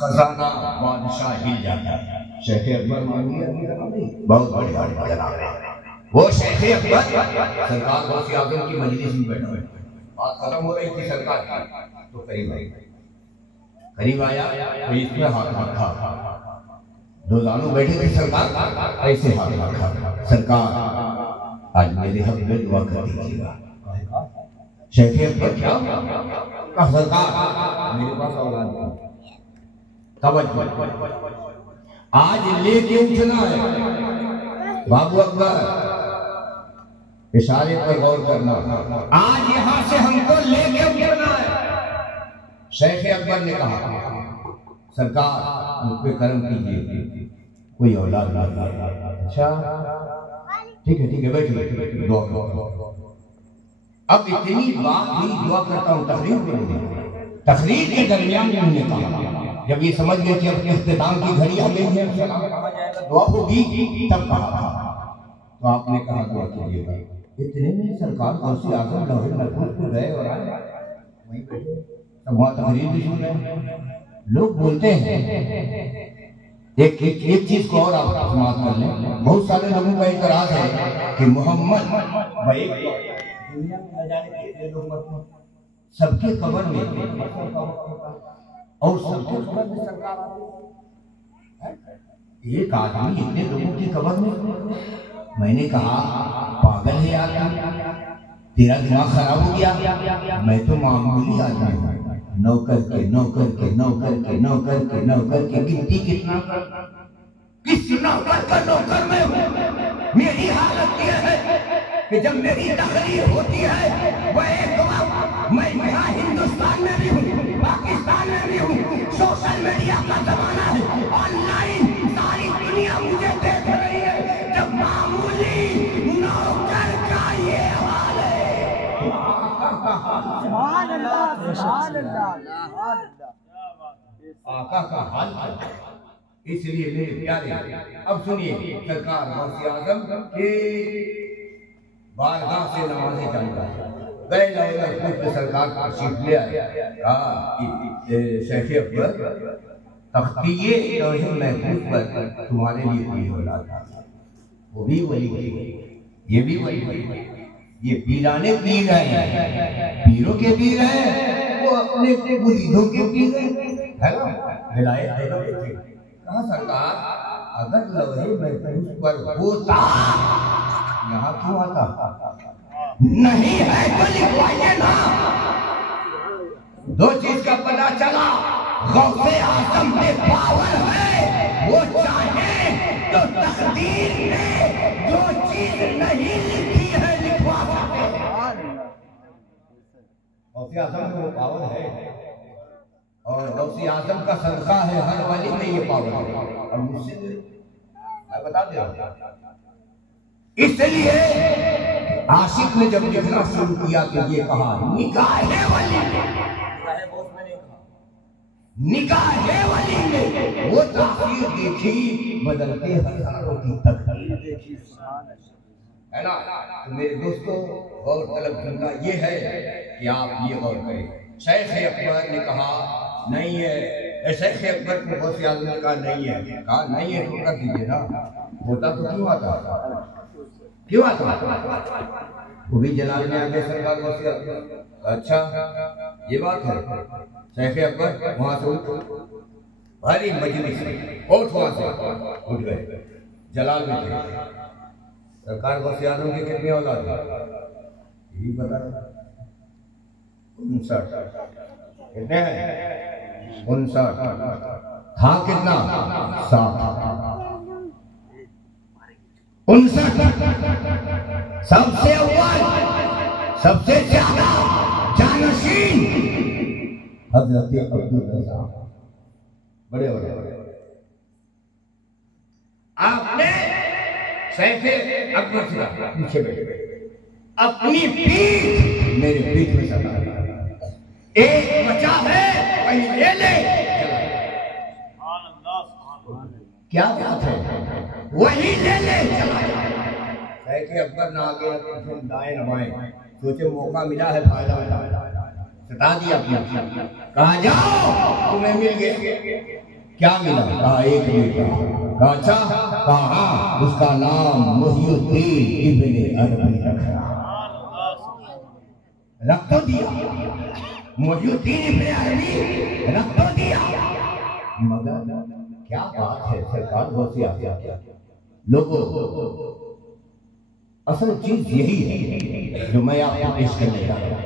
खजाना बादशाह हिल जाता है। शेख अकबर बहुत बड़े जनाब, वो शेख अकबर सरकार गौसे आजम की मजलिस में बैठा है, बात खत्म हो रही थी सरकार की, तो करीब आया तो इसमें हाथ रखा, दो जानू बैठे थे, सरकार ऐसे हाथ रखा, सरकार आज मेरे हक में दुआ कर दीजिएगा। शेख अकबर क्या कहा, सरकार मेरे पास औलाद नहीं, आज लेके उठना है, बाबू अकबर इशारे पर गौर करना, आज यहां से हमको लेके उठना है। शेख अकबर ने कहा, सरकार मुझ पे करम कीजिए, कोई औलाद नहीं। अच्छा ठीक है बैठिए, दुआ करो। अब इतनी बात ही दुआ करता हूँ, तकरीर के दरमियान उन्होंने कहा, जब ये समझ गए कि अब इख्तिताम की घड़ी आ गई है, दुआ होगी, तब कहा तो आपने कहा दुआ कीजिएगा। इतने में सरकार गौसे आजम लौहे महफूज पे गए और आए, वहीं बैठे, तब वहाँ तकरीर भी सुन रहे। लोग बोलते हैं एक चीज को और आप समाप्त कर लें, बहुत सारे लोगों का इतराज है कि मोहम्मद दुनिया में न जाने लोग सबके कब्र में और सबके कब्र में सरकार आती, एक आदमी इतने लोगों की कब्र में। मैंने कहा पागल है यार, तेरा दिमाग खराब हो गया, मैं तो मामूली आदमी हूँ, नौकर के गिनती किस नौकर का नौकर मैं हूँ। मेरी हालत यह है कि जब मेरी तकरीर होती है वह एक वक्त मैं यहाँ हिंदुस्तान में भी हूँ, पाकिस्तान में भी हूँ, सोशल मीडिया का जमाना है, ऑनलाइन सारी दुनिया मुझे देख रही है, जब मामूली नौकर का ये हाल है। आका का हाल, इसलिए मेरे प्यारे अब सुनिए, सरकार गौसे आजम के बारगाह से नमाज़े चलता गए, लौह सरकार तशरीफ ले आए। शेख अकबर तख्तिये लौह महफूज पर तुम्हारे लिए कोई औलाद था, वो भी वली थी, ये भी वली थी, ये पीराने पीर है, पीरों के पीर है, वो अपने मुरीदों के पीर है ना, विलायत कहा सरकार अगर लौहे महफूज पर होता यहाँ क्यों आता, नहीं है तो लिखवाइए ना। दो चीज का पता चला, गौसे आजम पे पावर है, वो चाहे तो तकदीर में जो चीज नहीं लिखी है लिखवा सकते। गौसे आजम में वो पावर है और गौसे आजम का सदका है, हर वली में ये पावर है, और मुझसे मैं बता दे रहा हूं। इसलिए आशिक ने जब लिखना शुरू किया तो ये कहा निगाहे वली ने वो तस्वीर देखी, बदलते हजारों की तकदीर देखी, है ना। तो मेरे दोस्तों गौर तलब करना ये है कि आप ये गौर करें। शेख अकबर ने कहा नहीं है, शेख अकबर को गौसे आजम ने कहा नहीं है, कहा नहीं है तो कर दीजिए ना, होता तो क्यों आता, वो भी जलाल में आगे सरकार गौसे आजम। अच्छा ये बात है, शेख अकबर वहां से भारी मजलिस उठ, वहां से उठ गए, जलाल में थे। सरकार गौसे आजम के कितने औलाद यही बता, 59 कितने हैं, 59 था, कितना 59 सबसे अव्वल सबसे ज्यादा जानशीन हजरत अब्दुल रज़ा, बड़े आपने शेख अकबर से पीछे बैठे, अपनी पीठ मेरे पीठ में सटा, एक बचा है वही ले ले, क्या बात है, वही ले ले चला। शेख अकबर ना आगे दाएं न बाएं, सोचे मौका मिला है, फायदा सटा दिया, कहा जाओ तुम्हें मिल गया। क्या मिला? कहा एक बेटा। कहा अच्छा? कहा हाँ, उसका नाम मुहियुद्दीन इब्ने अरबी रखा। रख तो दिया, मुहियुद्दीन इब्ने अरबी रख तो दिया। मगर क्या बात है सरकार, बहुत सी आज्ञा क्या लोगों, असल चीज यही है जो मैं आपको पेश करने जा रहा हूं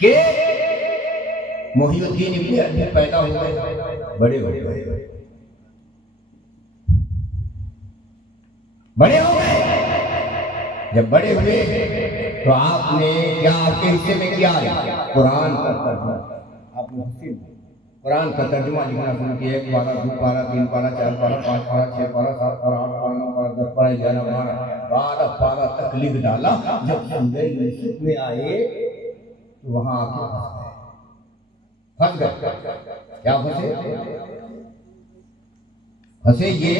कि मुहियुद्दीन इब्ने अरबी पैदा हो गए, बड़े हो गए, बड़े हो गए। जब बड़े हुए तो आपने क्या, आपके हिस्से में क्या है? कुरान का तर्जुमा। आपने कुरान का तर्जुमा लिखना शुरू किया। 1 पारा, 2 पारा, 3 पारा, 4 पारा, 5 पारा, 6 पारा, 7 पारा, 8 पारा, 9 पारा, 10 पारा, 11 पारा, 12 पारा तक लिख डाला। जब सूरह यूसुफ में आए तो वहां आके फंस गए। क्या फंसे? ये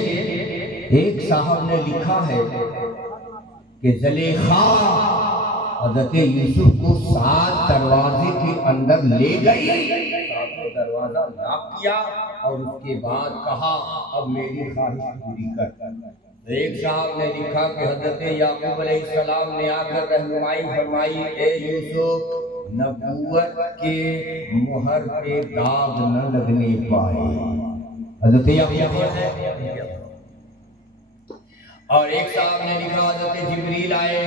एक साहब ने लिखा है कि ज़ुलेखा हज़रत यूसुफ को 7 दरवाजे के अंदर ले गई, दरवाजा लॉक किया और उसके बाद कहा अब मेरी ख्वाहिश पूरी कर। एक साहब ने लिखा कि हज़रत याकूब अलैहिस्सलाम ने आकर रहनुमाई फरमाई, ए यूसुफ, नबूवत के मुहर पे दाग न लगने पाए। हज़रत याकूब। और एक साहब ने लिखा हज़रत जिब्रील आए।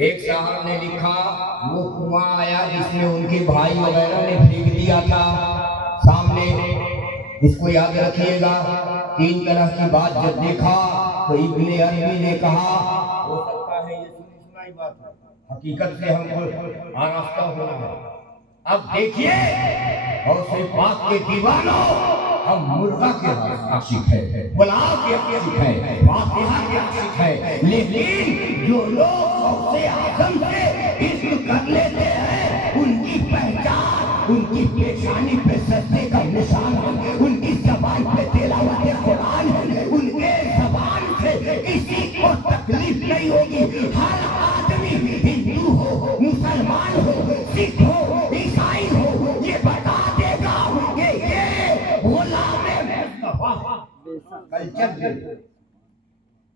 एक साहब ने लिखा वो कुआं आया जिसमें उनके भाई वगैरह ने फेंक दिया था सामने। इसको याद रखिएगा। 3 तरह की बात जब देखा तो इब्ने अरबी ने कहा हो सकता है ये सुनी बात है, हकीकत से हमको आरास्ता होना है। अब देखिए और से बात के दीवानों, हम मुर्गा के आशिक है, पुलाव के आशिक है, फातिहा के आशिक है, लेकिन जो लोग गौसे आज़म से इश्क कर लेते हैं उनकी पहचान उनकी पेशानी पे सजदे का निशान है, उनकी ज़बान पे तिलावत कुरान है, उनके ज़बान से किसी को तकलीफ नहीं होगी। हर आदमी हिंदू हो, मुसलमान हो, सिख हो, ईसाई हो, ये बता देगा कि ये कल्चर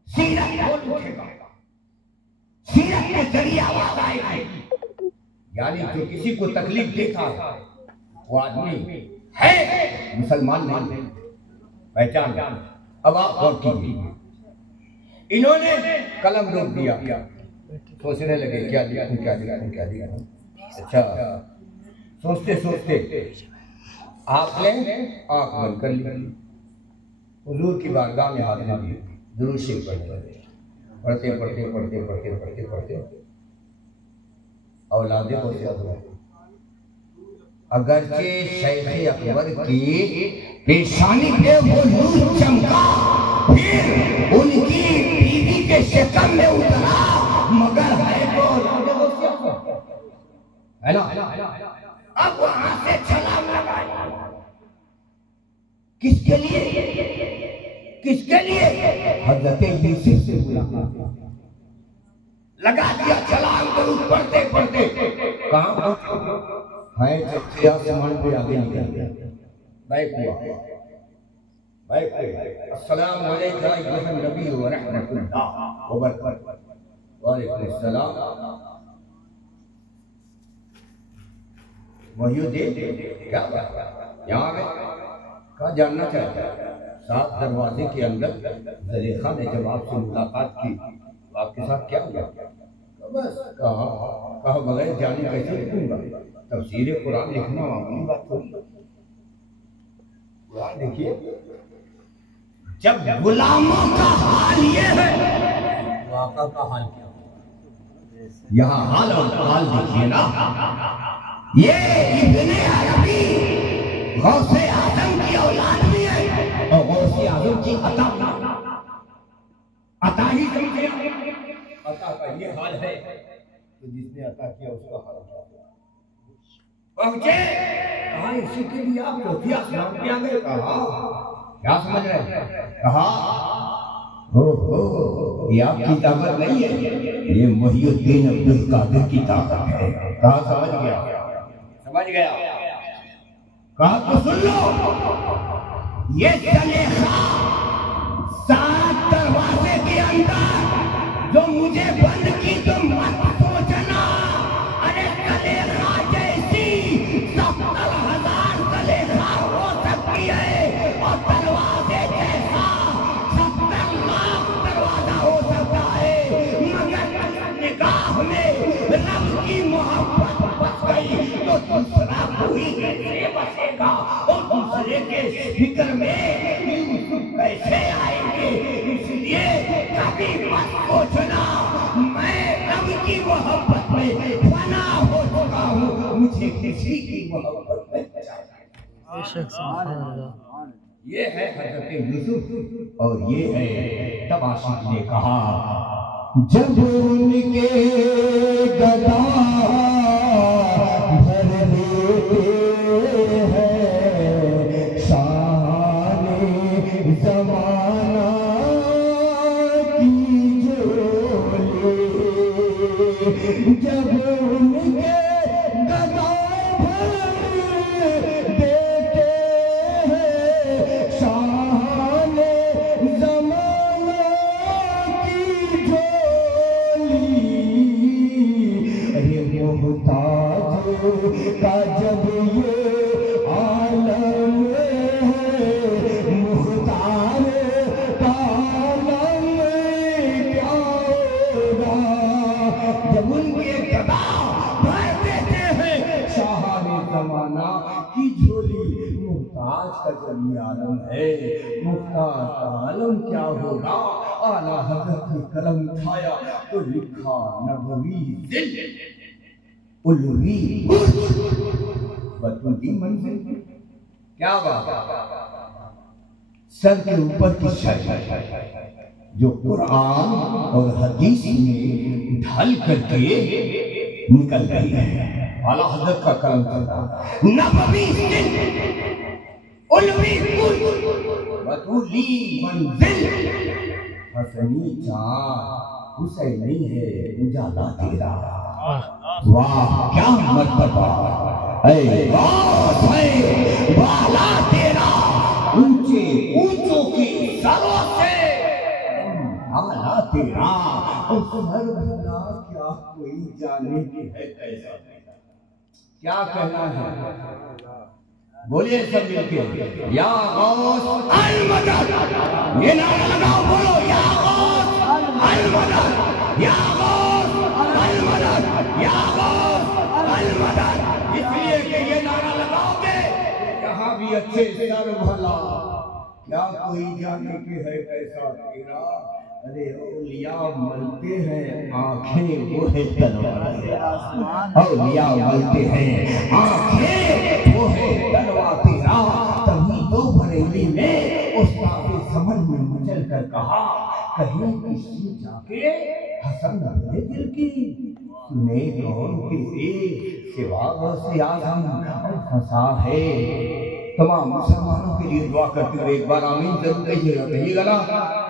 सीरत बोल उठेगा, सीरत के जरिए आवाज आएगी। यानी जो किसी को तकलीफ देता है वो आदमी है, मुसलमान नहीं, पहचान। अब आप गौर कीजिए, इन्होंने कलम रोक दिया, सोचने लगे क्या लिखूं क्या लिखूं क्या लिखूं। अच्छा, सोचते सोचते आपने आंख बंद कर ली, हुजूर की बारगाह में हाथ लगा दिए, दुरूद शरीफ पढ़ते पढ़ते पढ़ते पढ़ते पढ़ते पढ़ते औलादे को याद। अगरचे शैख़ अकबर की पेशानी पे वो नूर चमका, फिर उनकी बीवी के शिकम में उतरा, मगर है ना। अब वहां से छलांग लगाई। किसके लिए? किसके लिए? हज़रत यूसुफ से मुलाकात। लगा दिया छलांग, दुरूद पढ़ते पढ़ते कहां है जब आसमान पे आगे निकल गया, बैक हुआ। अस्सलाम वालेकुम अय्युहन नबी व रहमतुल्लाह व बरकातहू। वालेकुम अस्सलाम। मुहियुद्दीन क्या बात, यहाँ आ गए। कहा जानना चाहता है। 7 दरवाजे के अंदर ज़ुलेखा ने जब आपसे मुलाकात की तो आपके साथ क्या हुआ? बस कहा बगैर जाने कैसे लिखूंगा, तफसीर कुरान लिखना मामूली बात थोड़ी। कुरान देखिए, जब गुलामों का हाल ये है तो आका का हाल क्या होगा? यहाँ हाल और हाल देखिए ना। ये इब्ने अरबी गौसे आज़म की औलाद भी है और गौसे आज़म की अता ही समझे। अता का ये हाल है तो जिसने अता किया उसका हाल पहुंचे। कहा इसी के लिए आप चौथी आसमान पे आ गए। कहा क्या समझ रहे हैं? कहा हो ये आपकी ताकत नहीं है, ये मुहियुद्दीन अब्दुल कादिर की ताकत है। कहा समझ गया, समझ गया। कहा तो सुन लो, ये जलेखा 7 दरवाजे के अंदर जो मुझे बंद की तो मत सोचना। अरे जलेखा जैसी 70,000 जलेखा हो सकती है और दरवाजे जैसा 70 लाख दरवाजा हो सकता है, मगर निगाह में रब की मोहब्बत बस गई तो दूसरा कोई कैसे बसेगा और दूसरे के फिक्र में कैसे आएंगे। इसलिए कभी मत सोचना मैं रब की मोहब्बत में फना हो चुका हूँ, मुझे किसी की मोहब्बत में ये है हज़रत यूसुफ और ये है तब आशिक ने कहा जब उनके गदा भर देते हैं शाने ज़माना की झोली, जब उनके गदा भर देते हैं शाने ज़माना की झोली। अरे मोहताज का जब ये आलम है, मुख्तार का आलम क्या होगा। जब उनके गदा भर देते हैं शाहाने ज़माना की झोली, मुख्ताज का जब ये आलम है, मुख्तार का आलम क्या होगा। आला हज़रत ने कलम उठाया तो लिखा नबवी दिल उलवी बतूदी मंजिल। क्या बात, सर के ऊपर की शर्त जो कुरान और हदीस में ढल करके निकल रही है। आला हज़रत का कलम था नबवी दिल उलवी बतूदी मंजिल। हसनी चाँद हुसैनी है उजाला तेरा। वाह क्या मर्तबा है, वाला तेरा ऊंचे ऊंचों की सरों से आला तेरा। और सर भला क्या कोई जाने की है कैसा, क्या कहना है बोलिए सब मिलके या गौस अल मदद। ये नारा लगाओ, बोलो या गौस अल मदद, या गौस अल मदद, या गौस अल मदद। इसलिए कि ये नारा लगाओगे यहाँ भी अच्छे सर भला क्या कोई जाने के है कैसा तेरा। अरे औलिया मलते हैं आंखें वो है तलवार, औलिया मलते हैं आंखें वो है तलवार तेरा। तभी तो बरेली में उस्ताद समझ में मचल कर कहा कहीं किसी जाके हसन अपने दिल की सुने कौन तेरे सिवा से आजम फंसा है। तमाम मुसलमानों के लिए दुआ करते हुए एक बार आमीन जरूर कहिएगा ना,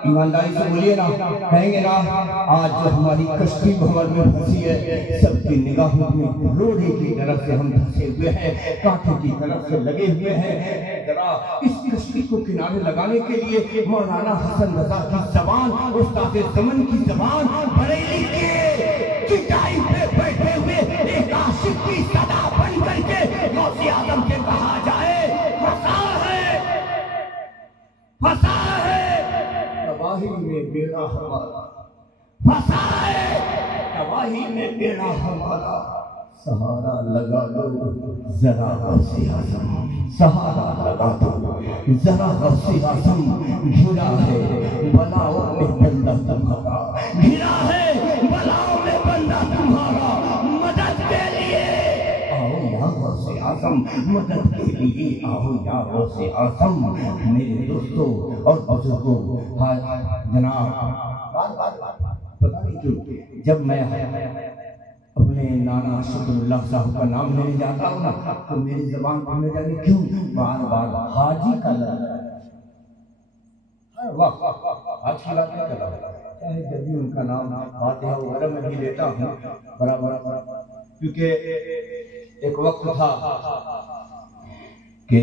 ईमानदारी से बोलिए ना, कहेंगे ना। आज जो हमारी कश्ती भंवर में फंसी है, सबकी निगाहों में लोहे की तरफ से हम फंसे हुए हैं, कांटे की तरफ से लगे हुए हैं। जरा इस कश्ती को किनारे लगाने के लिए मौलाना हसन रजा की जबान, उस्ताद समन की जबान, बरेली के चटाई पे बैठे हुए एक आशिक की सदा बन करके गौसे आजम से कहा जाए फंसा है तबाही में बेड़ा हमारा, फंसा है तबाही में बेड़ा हमारा। सहारा लगा दो जरा गौसे आज़म, सहारा लगा दो जरा गौसे आज़म। घिरा है बलाओं में बंदा तुम्हारा, घिरा है बलाओं में बंदा तुम्हारा। मदद के लिए आओ या गौसे आज़म, मदद के लिए आओ या गौसे आज़म। मेरे दोस्तों और बुजुर्गों, जनाब पता नहीं क्यों जब मैं अपने नाना शुक्रुल्लाह साहब का नाम लेने जाता हूँ ना तो मेरी जबान पर न जाने क्यों बार बार हाजी का लफ्ज़। वाह आज की बात नहीं कर रहा हूँ, चाहे जब भी उनका नाम फातिहा वगैरह में भी लेता हूँ बराबर, क्योंकि एक वक्त था कि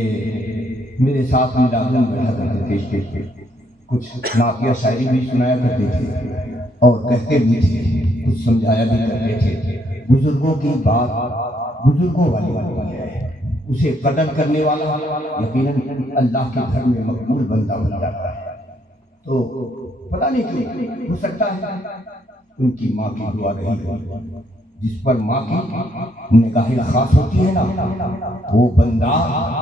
मेरे साथ मिलादुन बैठा करते थे, कुछ नातिया शायरी भी सुनाया करते थे और कहते भी थे, कुछ समझाया भी करते थे। बुजुर्गों की बात बुजुर्गों वाली है, उसे कदर करने वाला यकीनन अल्लाह के घर में मकबूल बंदा बन जाता है। तो पता नहीं क्यों, हो सकता है उनकी माँ की दुआ रही हो, जिस पर माँ की निगाहें खास होती है ना, वो बंदा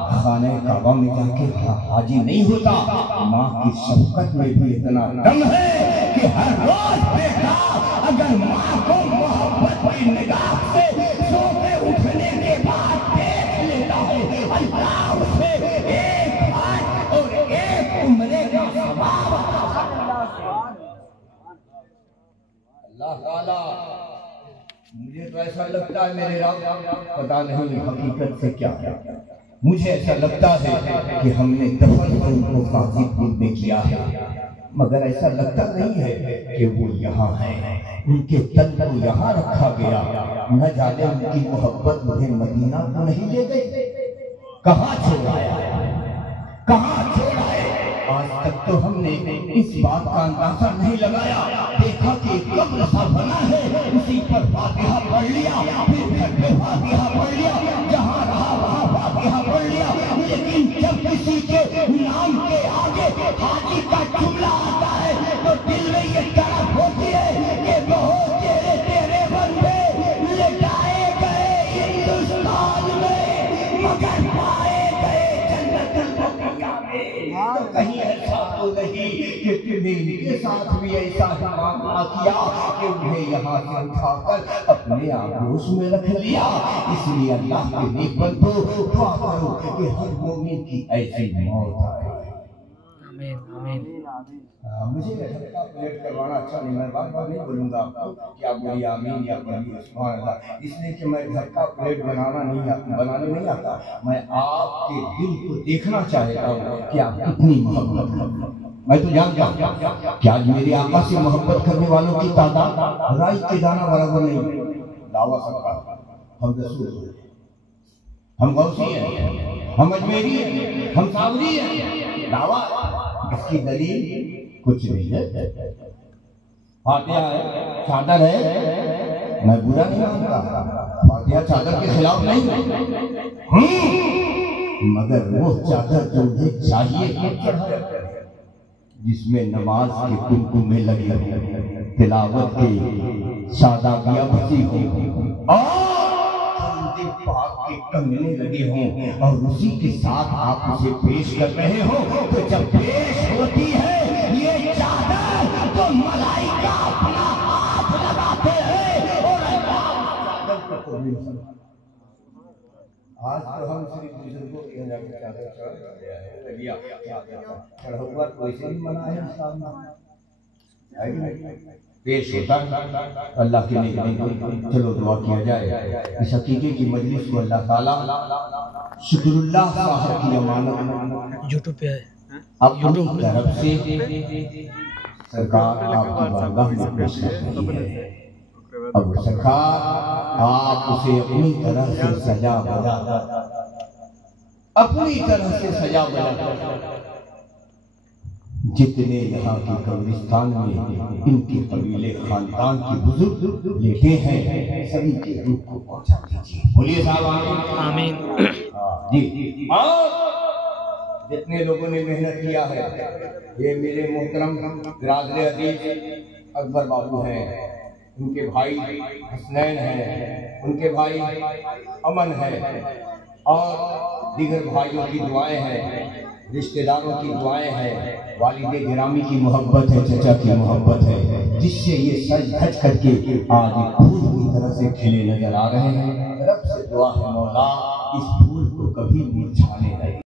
खाने काबा में जाके हाजी नहीं होता। माँ की शफकत में भी इतना दम है कि हर रोज बेटा अगर माँ को मोहब्बत की निगाह से सोते उठने के बाद देख लेता है, अल्लाह उसे एक हाथ और एक उम्रे का सवाब अल्लाह ताला। मुझे तो ऐसा लगता है मेरे रब, पता नहीं हकीकत से क्या है, मुझे ऐसा लगता है कि हमने दफन उनको गाजीपुर में किया है, मगर ऐसा लगता नहीं है कि वो यहाँ है। उनके तन को यहाँ रखा गया, न जाने उनकी मोहब्बत मुझे मदीना को नहीं ले गई, कहाँ छोड़ाया, कहाँ छोड़ाए। आज तक तो हमने इस बात का अंदाजा नहीं लगाया, देखा कि कब्र सा बना है, उसी पर फातिहा पढ़ लिया, फिर घर पे फातिहा पढ़ लिया, जहाँ रहा वहाँ फातिहा पढ़ लिया। लेकिन जब किसी के नाम के आगे हाजी का जुमला आता है तो दिल में ये तड़प होती है कि बहुत तेरे तेरे बंदे लटाए गए हिंदुस्तान में, मगर पाए गए तो कहीं ऐसा तो नहीं कि तुमने इनके साथ भी ऐसा ही मामला किया कि उन्हें यहाँ से उठाकर अपने आगोश में रख लिया। इसलिए अल्लाह के नेक बंदो दुआ करो कि हर मोमिन की ऐसी मौत आए। आमीन आमीन। मुझे हल्का प्लेट करवाना अच्छा नहीं, मैं बार बार नहीं बोलूँगा आपको कि आप बोलिए आमीन या बोलिए सुभान अल्लाह, इसलिए कि मैं घर का प्लेट बनाने नहीं आता। मैं आपके दिल को देखना चाहता हूँ कि आप कितनी मोहब्बत करते हैं। मैं तो जानता हूँ कि आज मेरे आका से मोहब्बत करने वालों की तादाद राई के दाना बराबर नहीं। दावा सबका, हम रसूल, हम गौसी हैं, हम अजमेरी हैं, हम सावरी हैं, दावा इसकी दलील कुछ नहीं है। फातिहा है, चादर है, मैं बुरा नहीं मानता, फातिहा चादर के खिलाफ नहीं, मगर वो चादर जो मुझे चाहिए जिसमें नमाज के कुमकुमे लगे हो, तिलावत के शादाबियां बसी हो और पाक के कंगने लगे हों और उसी के साथ आप उसे पेश कर रहे हो, तो जब पेश होती है ये चादर तो मलाइका अपना हाथ लगाते हैं और आज तो हम श्री बुजुर्गों के चादर चढ़ा हुआ तो वैसे ही मना है पेश होता है अल्लाह के लिए। चलो दुआ किया जाए इस हकीके की मजलिस को अल्लाह ताला शुक्रुल्लाह साहब की अमानत यूट्यूब पे है, अपनी तरफ से सरकार आपकी बारगाह में पेश कर रही है। अब सरकार आप उसे अपनी तरह से सजा बजा, अपनी तरह से सजा बजा। जितने यहाँ के कब्रिस्तान में इनके कबीले खानदान के बुजुर्ग लेटे हैं, सभी के रूह को पहुंचा दीजिए। बोलिए साहब आमीन जी। और जितने लोगों ने मेहनत किया है, ये मेरे मोहतरम बिरादर अजीज अकबर बाबू हैं, उनके भाई हसनैन हैं, उनके भाई अमन है और दीगर भाइयों की दुआएं हैं, रिश्तेदारों की दुआएं हैं, वालिदे गिरामी की मोहब्बत है, चचा की मोहब्बत है, जिससे ये सज धज करके आज फूल की तरह से खिले नजर आ रहे हैं। रब से दुआ है मौला इस फूल को कभी मुरझाने नहीं